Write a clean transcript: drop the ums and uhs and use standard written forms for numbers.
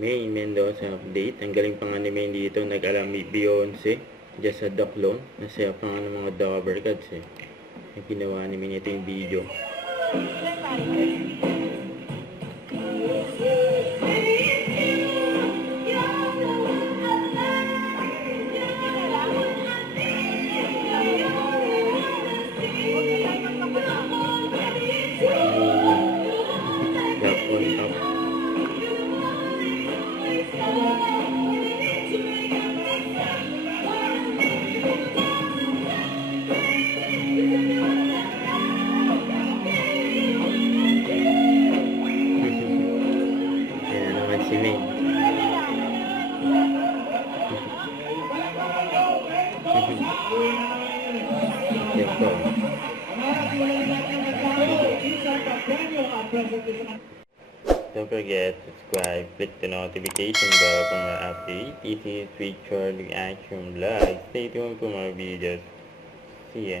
May Mendoza update. Ang galing pang anime dito. Nag-alam Beyonce. Just a duck clone. Nasaya pa nga ng mga Dover Cats eh. Yung ginawa anime nito yung video. Duck on top. Ayan naman si May. Ito. Don't forget to subscribe, click the notification bell for more updates. This is Richard Reaction Vlog. Stay tuned for more videos. See ya.